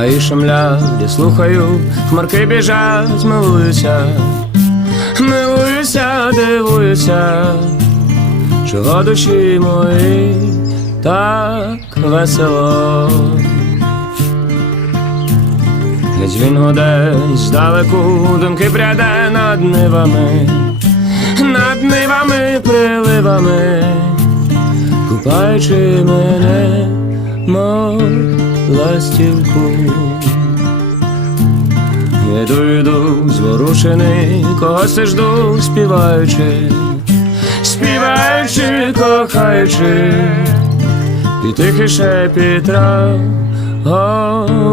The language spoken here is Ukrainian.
Гаї шумлять, я слухаю, хмарки біжать, милуюся, милуюся, дивуюся, чого душі мої так весело. Геть він здалеку, думки пряде над нивами, над нивами, приливами, купаючи мене, ластівку. Іду, йду, зворушений, я жду, співаючи, співаючи, кохаючи, і тихий шепіт трав голублячий.